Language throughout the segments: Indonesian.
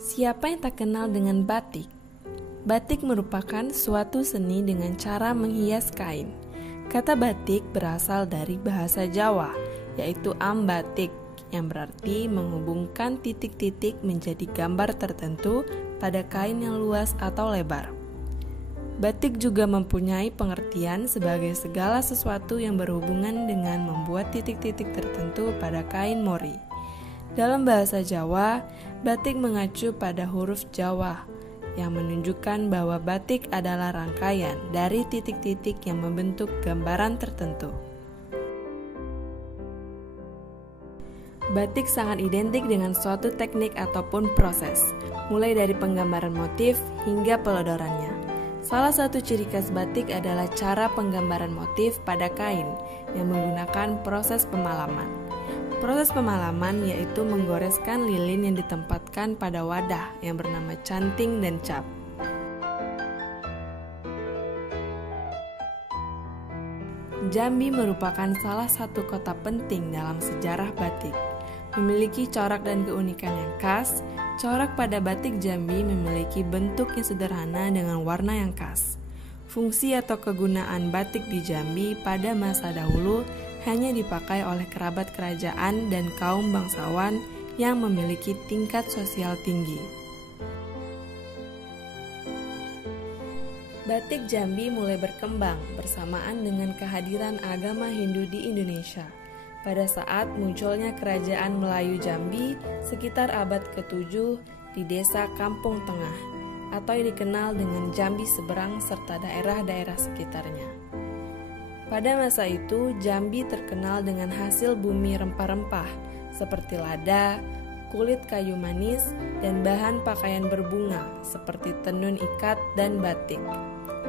Siapa yang tak kenal dengan batik? Batik merupakan suatu seni dengan cara menghias kain. Kata batik berasal dari bahasa Jawa, yaitu ambatik, yang berarti menghubungkan titik-titik menjadi gambar tertentu pada kain yang luas atau lebar. Batik juga mempunyai pengertian sebagai segala sesuatu yang berhubungan dengan membuat titik-titik tertentu pada kain mori. Dalam bahasa Jawa, batik mengacu pada huruf Jawa yang menunjukkan bahwa batik adalah rangkaian dari titik-titik yang membentuk gambaran tertentu. Batik sangat identik dengan suatu teknik ataupun proses, mulai dari penggambaran motif hingga pelodorannya. Salah satu ciri khas batik adalah cara penggambaran motif pada kain yang menggunakan proses pemalaman. Proses pemalaman yaitu menggoreskan lilin yang ditempatkan pada wadah yang bernama canting dan cap. Jambi merupakan salah satu kota penting dalam sejarah batik. Memiliki corak dan keunikan yang khas, corak pada batik Jambi memiliki bentuk yang sederhana dengan warna yang khas. Fungsi atau kegunaan batik di Jambi pada masa dahulu hanya dipakai oleh kerabat kerajaan dan kaum bangsawan yang memiliki tingkat sosial tinggi. Batik Jambi mulai berkembang bersamaan dengan kehadiran agama Hindu di Indonesia. Pada saat munculnya kerajaan Melayu Jambi sekitar abad ke-7 di desa Kampung Tengah atau yang dikenal dengan Jambi Seberang serta daerah-daerah sekitarnya. Pada masa itu, Jambi terkenal dengan hasil bumi rempah-rempah seperti lada, kulit kayu manis, dan bahan pakaian berbunga seperti tenun ikat dan batik.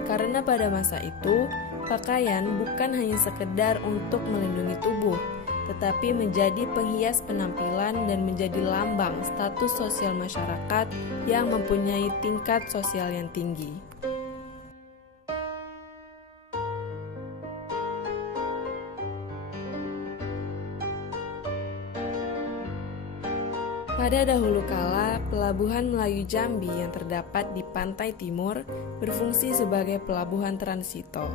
Karena pada masa itu, pakaian bukan hanya sekedar untuk melindungi tubuh, tetapi menjadi penghias penampilan dan menjadi lambang status sosial masyarakat yang mempunyai tingkat sosial yang tinggi. Pada dahulu kala, pelabuhan Melayu Jambi yang terdapat di pantai timur berfungsi sebagai pelabuhan transito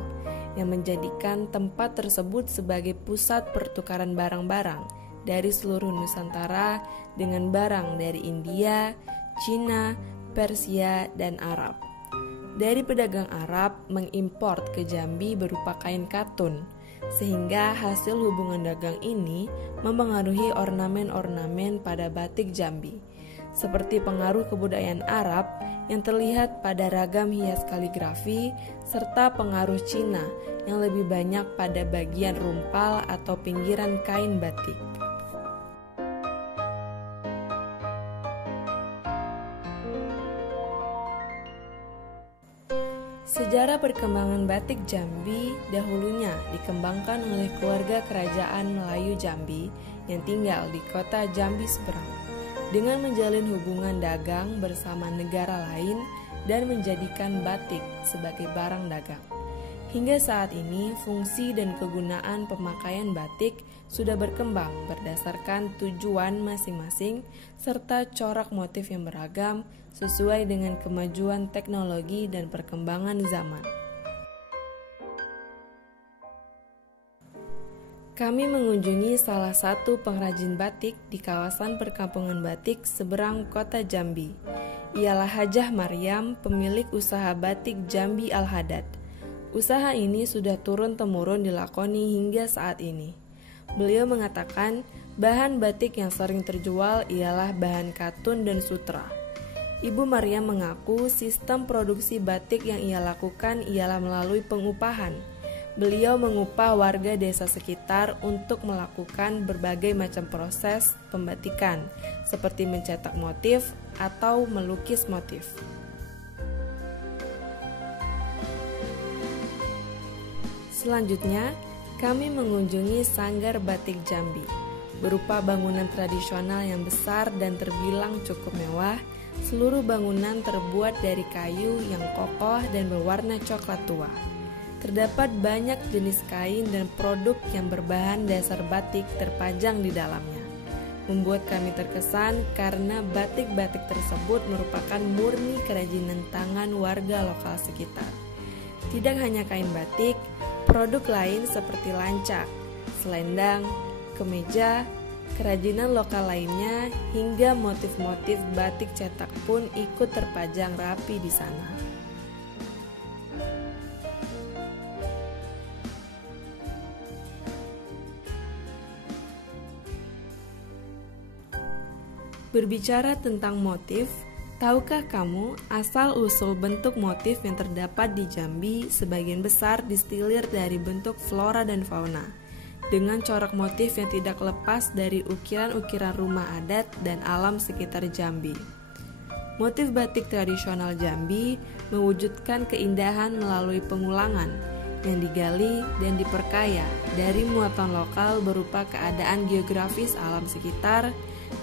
yang menjadikan tempat tersebut sebagai pusat pertukaran barang-barang dari seluruh Nusantara dengan barang dari India, Cina, Persia, dan Arab. Dari pedagang Arab mengimport ke Jambi berupa kain katun, sehingga hasil hubungan dagang ini mempengaruhi ornamen-ornamen pada batik Jambi, seperti pengaruh kebudayaan Arab yang terlihat pada ragam hias kaligrafi, serta pengaruh Cina yang lebih banyak pada bagian rumpal atau pinggiran kain batik. Sejarah perkembangan batik Jambi dahulunya dikembangkan oleh keluarga kerajaan Melayu Jambi yang tinggal di kota Jambi Seberang dengan menjalin hubungan dagang bersama negara lain dan menjadikan batik sebagai barang dagang. Hingga saat ini, fungsi dan kegunaan pemakaian batik sudah berkembang berdasarkan tujuan masing-masing serta corak motif yang beragam sesuai dengan kemajuan teknologi dan perkembangan zaman. Kami mengunjungi salah satu pengrajin batik di kawasan perkampungan batik seberang kota Jambi. Ialah Hajah Maryam, pemilik usaha batik Jambi Al-Hadad. Usaha ini sudah turun-temurun dilakoni hingga saat ini. Beliau mengatakan bahan batik yang sering terjual ialah bahan katun dan sutra. Ibu Maryam mengaku sistem produksi batik yang ia lakukan ialah melalui pengupahan. Beliau mengupah warga desa sekitar untuk melakukan berbagai macam proses pembatikan, seperti mencetak motif atau melukis motif. Selanjutnya, kami mengunjungi Sanggar Batik Jambi, berupa bangunan tradisional yang besar dan terbilang cukup mewah. Seluruh bangunan terbuat dari kayu yang kokoh dan berwarna coklat tua. Terdapat banyak jenis kain dan produk yang berbahan dasar batik terpajang di dalamnya. membuat kami terkesan karena batik-batik tersebut merupakan murni kerajinan tangan warga lokal sekitar. Tidak hanya kain batik, produk lain seperti lancak, selendang, kemeja, kerajinan lokal lainnya, hingga motif-motif batik cetak pun ikut terpajang rapi di sana. Berbicara tentang motif, tahukah kamu asal-usul bentuk motif yang terdapat di Jambi sebagian besar distilir dari bentuk flora dan fauna, dengan corak motif yang tidak lepas dari ukiran-ukiran rumah adat dan alam sekitar Jambi. Motif batik tradisional Jambi mewujudkan keindahan melalui pengulangan yang digali dan diperkaya dari muatan lokal berupa keadaan geografis alam sekitar,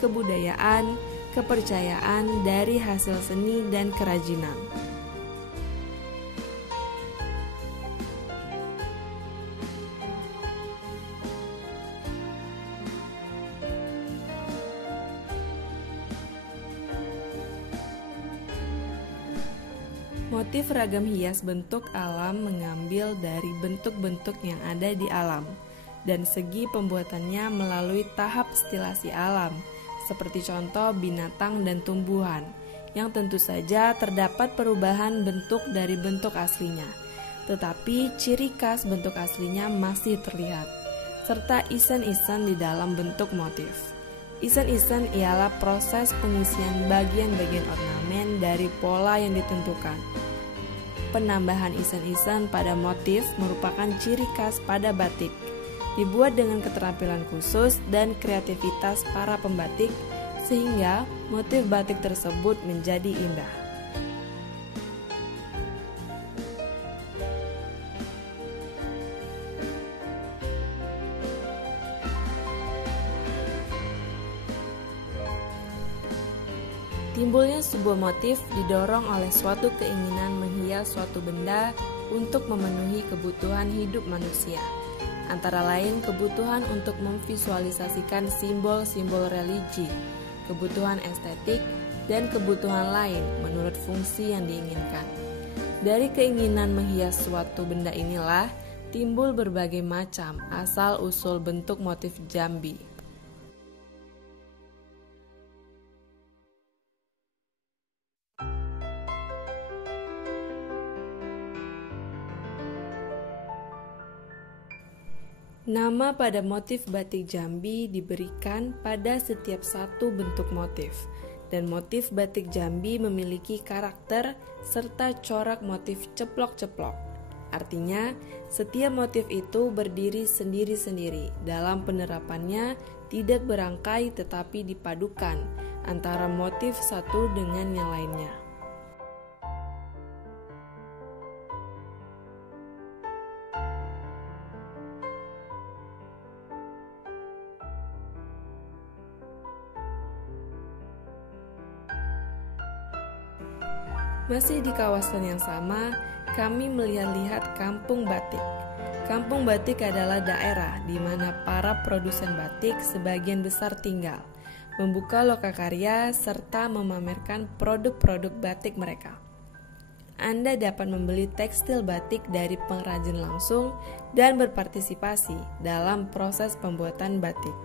kebudayaan, kepercayaan dari hasil seni dan kerajinan. Motif ragam hias bentuk alam mengambil dari bentuk-bentuk yang ada di alam dan segi pembuatannya melalui tahap stilasi alam, seperti contoh binatang dan tumbuhan, yang tentu saja terdapat perubahan bentuk dari bentuk aslinya, tetapi ciri khas bentuk aslinya masih terlihat, serta isen-isen di dalam bentuk motif. Isen-isen ialah proses pengisian bagian-bagian ornamen dari pola yang ditentukan. Penambahan isen-isen pada motif merupakan ciri khas pada batik, dibuat dengan keterampilan khusus dan kreativitas para pembatik, sehingga motif batik tersebut menjadi indah. Timbulnya sebuah motif didorong oleh suatu keinginan menghias suatu benda untuk memenuhi kebutuhan hidup manusia. Antara lain kebutuhan untuk memvisualisasikan simbol-simbol religi, kebutuhan estetik, dan kebutuhan lain menurut fungsi yang diinginkan. Dari keinginan menghias suatu benda inilah timbul berbagai macam asal-usul bentuk motif Jambi. Nama pada motif batik Jambi diberikan pada setiap satu bentuk motif, dan motif batik Jambi memiliki karakter serta corak motif ceplok-ceplok. Artinya, setiap motif itu berdiri sendiri-sendiri dalam penerapannya, tidak berangkai tetapi dipadukan antara motif satu dengan yang lainnya. Masih di kawasan yang sama, kami melihat-lihat Kampung Batik. Kampung Batik adalah daerah di mana para produsen batik sebagian besar tinggal, membuka lokakarya serta memamerkan produk-produk batik mereka. Anda dapat membeli tekstil batik dari pengrajin langsung dan berpartisipasi dalam proses pembuatan batik.